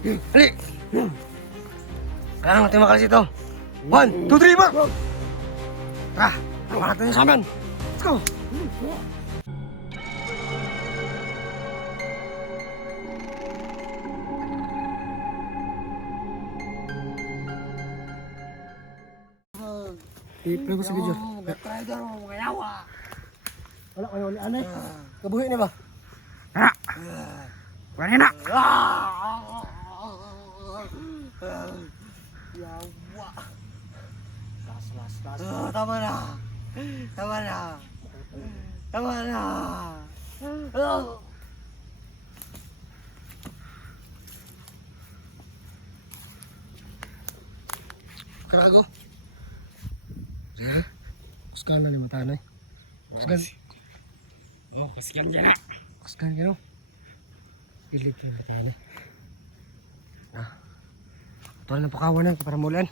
Hali! Kailangan natin makalis ito. 1, 2, 3, 4! Tara! Tawa natin yung saman! Let's go! I-play ko sa video. Gatry daw mga yawa. Wala kayo ulit anay. Kabuhi na ba? Ha. Wala na! Yawa. Las. Tama na. Tama na. Tama na. Karago. Kuskan na ni matanay. Kuskan. Oh, kasiyan dyan na. Kuskan ka no? Ilig yung matanay. Ito na pakawan na para mulan.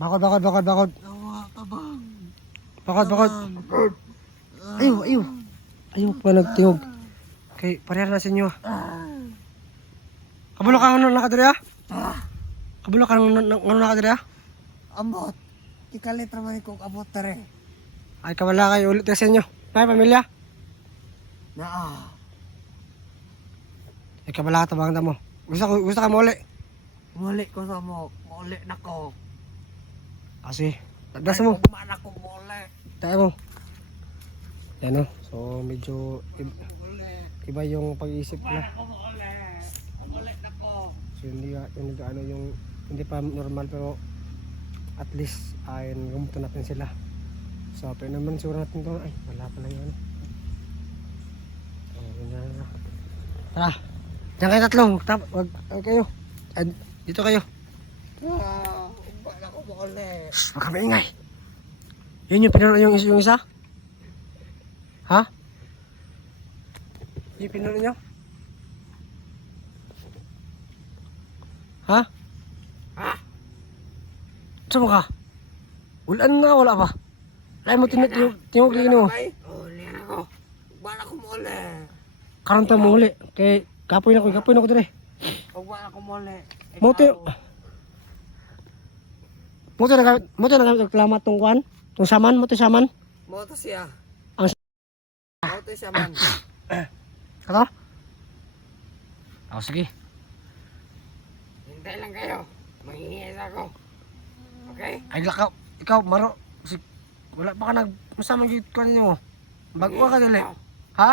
Bakod. Yawa ka bang? Bakod. Ayaw pa nagtingog. Kay parehar na sa inyo. Kabulo ka nga nakadiri ah? Kabulo ka nga nakadiri ah? Amot. Ikalit naman ko abot na rin. Ay kawala kayo ulit sa inyo. Ay pamilya? Naa. Ay kawala ka tabang mo. Gusto ka mo uli? Muli ko sa mo. Muli na ko. Kasi, tagdas mo. Kumana ko muli. Tayo mo. Yan o. So medyo Muli. iba yung pag-iisip na. Kumana ko muli. Muli na ko. So hindi pa normal pero at least ay gumuto natin sila. So pero naman sura natin ito. Ay wala pala yun. Oh, ganyan na. Tara. Diyan kayo tatlo. Wag kayo. Dito kayo. Kumana ko muli. Shhh, wag ka maingay. Yun yung pinuno yung isa? Ha? Yung pinuno nyo? Ha? Ha? Saan mo ka? Ulan na, wala pa. Lain mo tingog din mo. Muli na ko. Kumana ko muli. Karon tayo mo uli. Kay kapoy na ko dire. Kumana ko muli. Moto na gamit reklamat tong kwan. Tong saman, moto saman. Moto siya. Ang Moto siya man. kato? Sige. Hintay lang kayo. Mangingiis ako. Okay? Ay lakaw. Ikaw, maro. Wala pa ka masama yung kwan nyo. Bagwa ka dili. Ha?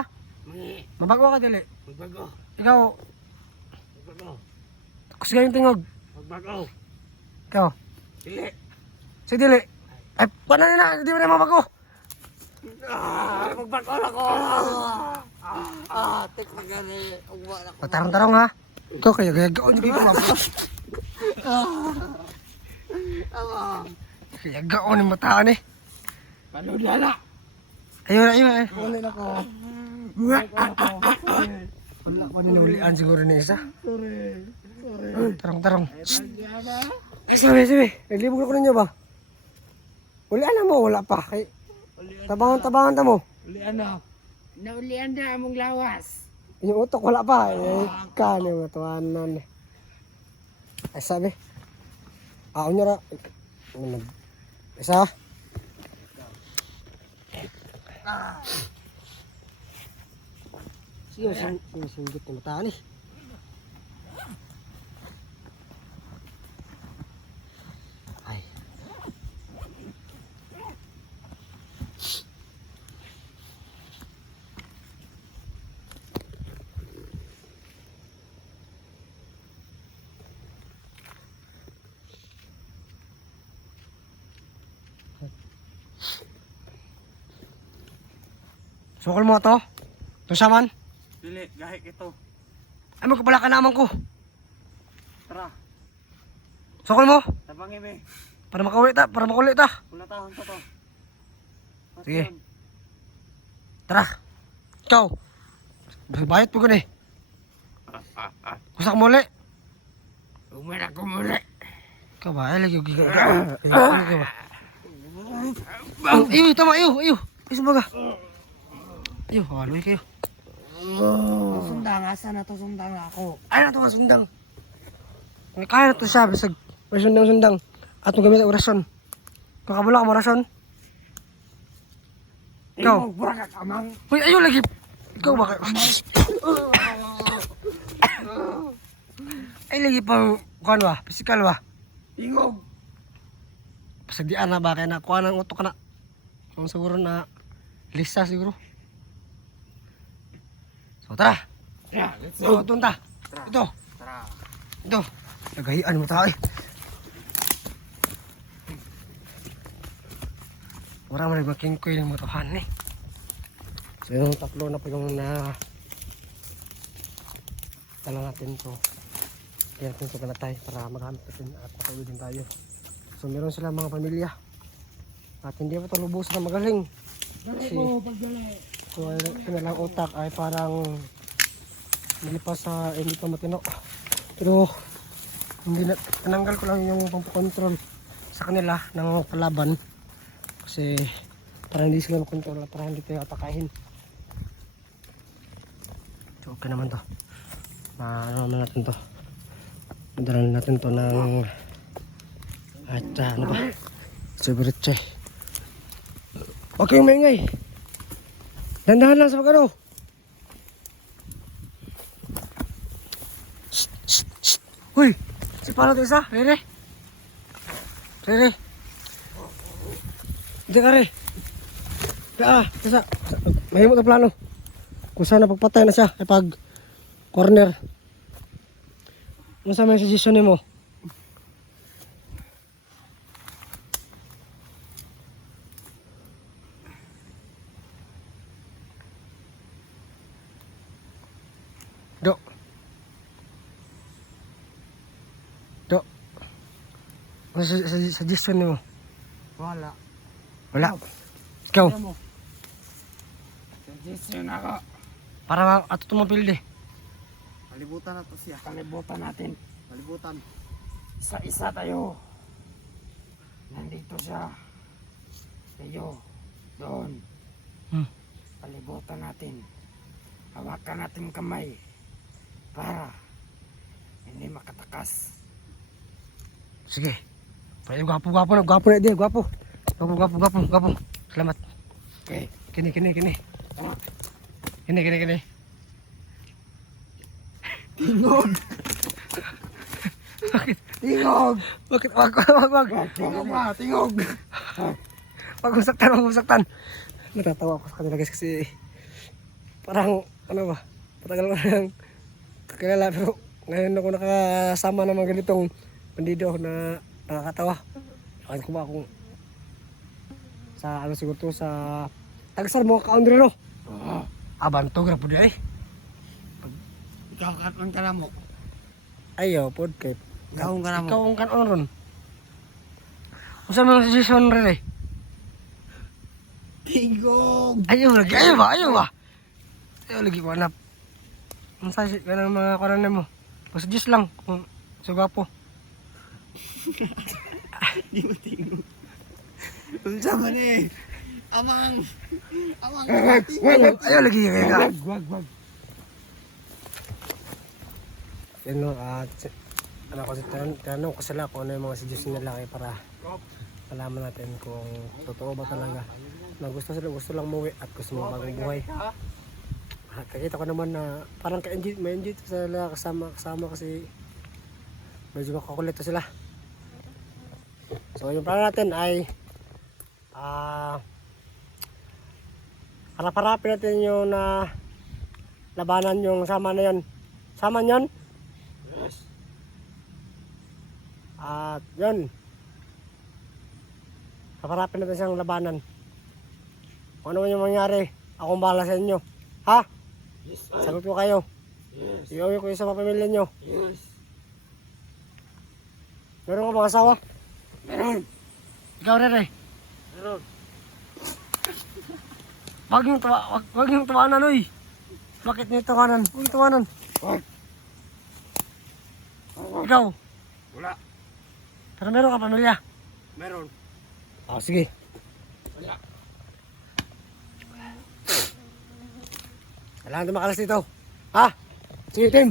Mabagwa ka dili. Magbago. Ikaw, Magbago. kusga yung tingog. Magbago. Ikaw, Dili. si dili. Ay, paano na, hindi mo na mabago. Magbago na ko. Tik na gani. Ugwa na ko. Pagtarong-tarong ha. Ikaw kaya gaon hindi ko mabako. Kaya gaon yung mataan eh. Paano dala? Ayun. Wala na ko. Wala ko ninulian siguro ni isa. Sorry. Tarong-tarong. Ay, sabi. Naglibog ako ninyo ba? Ulian na mo, wala pa. Ay, tabangan ta mo. Ulian na. Naulian na among lawas. Yung utok, wala pa. Ay, kani, matawanan. Ay, sabi. Niya ra. Isa. Singgit na mataan eh. Ay. Sukol mo to? Ito saman? Dili, gahit ito. Ay, magkabala ka naman ko. Tara, Sukol mo? tabangin me. Para makaulit ta. Kulatahon pa to. Sige. Tara. Ikaw. Bayad po ko ni. Kusak mo ulit. Umira ko muli. Ikaw ba? Ay, lagi yung gigaw. Ikaw ba? Iyo, tama, iyo. Iyo, sumaga. Iyo, haloy kayo. Sundang, asa na to sundang ako? Ay, na ito nga sundang. Kaya na ito siya, bisag. May sundang. Atong gamit ang orasyon. Kakabula ka mo orasyon. Ikaw. Bura ka kamang. Uy, ayaw lagi. Ikaw ba? Ay, lagi pang, kuhan ba? Physical ba? Ingog. Pasagdian na ba? Kaya na, kuhan ng utok ka na. Kung siguro na, lisa siguro. So, tara. Yeah, let's So, tunta. Ito. Tara. Ito. Nagahian mo tayo eh. Wala mo nagmaking ko yung mga tuhan eh. So yung tatlo na po yung na tala natin to. Kaya natin ito ganatay para magamit natin at makauwi din tayo. So meron sila mga pamilya. At hindi pa ito lubos na magaling. Kasi, so yung lang utak ay parang hindi pa matino. Pero hindi na, tinanggal ko lang yung pampukontrol sa kanila ng palaban. Kasi para hindi sila makontrol at para hindi tayo atakahin. So okay naman to. Ano naman natin to. Madalan natin to ng at ano ba? Sobreche. Okay, maingay. Dandahan lang sa pagkano. Uy! Si Palo to isa? Rere? Rere? Diyan ka re. Kasa. Mahimot ang plano. Kung saan napagpatay na siya. Ay pag corner. Ano sa may suggestion mo? Do. Ano suggestion mo? Wala. Wala. Ikaw. Suggestion ako. Para ato tumapilde. Kalibutan na to siya. Kalibutan natin. Kalibutan. Isa-isa tayo. Nandito siya. Tayo. Doon. Kalibutan natin. Hawakan natin kamay. Para hindi makatakas. Sige. Pwede gwapo na di. Gwapo. Salamat. Okay. Kini. Kini. Tingog! Tingog! Bakit? Wag. Tingog ba? Tingog! Wag musaktan. Natatawa ako sa kanila guys kasi parang ano ba? Patagal ko nang kakilala pero ngayon ako nakasama ng mga ganitong bandido na nakakatawa. Akin ko ba akong sa ano siguro to sa tagasar mo ka-under no? Oo. Abanto gra po di ay. Ikaw katman ka na mo. Ayaw pod kay Ikaw ka na mo. ikaw ang kanon ron. Usa man suggestion re. Tingog! Ayaw ba? Ayaw lagi ko hanap. Ang sasi ka ng mga kanan mo. Pag-suggest lang kung sugapo. Di mo tingog. Unsa man eh. Amang Ayaw lagi kaya ka. Wag. Ano, ano ko tanong ko sila kung ano yung mga suggestion nila kaya para malaman natin kung totoo ba talaga na gusto lang muwi at gusto mo bagong buhay. Kakita ko naman na parang may enjoy sila kasama kasi medyo makakulit sila. So yung plano natin ay harap-harapin natin yung labanan yung sama na yun. Sama yun? Yes. At yun. Harap-harapin natin siyang labanan. Kung ano man yung mangyari, akong bahala sa inyo. Ha? Yes. Sagot ko kayo. Yes. Iuwi ko yung sa mga pamilya nyo. Yes. Meron ka mga asawa? Meron. Ikaw rin eh. Meron. Wag yung tawanan, oy. Bakit niyo tawanan? Huwag yung tawanan. Wag. Ikaw. Wala. Pero meron ka pamilya. Meron. Oh, sige. Kailangan tumakalas dito. Ha? Sige, Tim.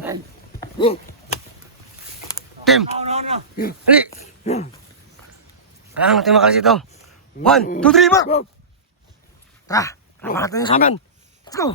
Tim. No. Hali. Kailangan natin makalas dito. 1, 2, 3, 4. Tara. Kailangan natin yung saman. Let's go.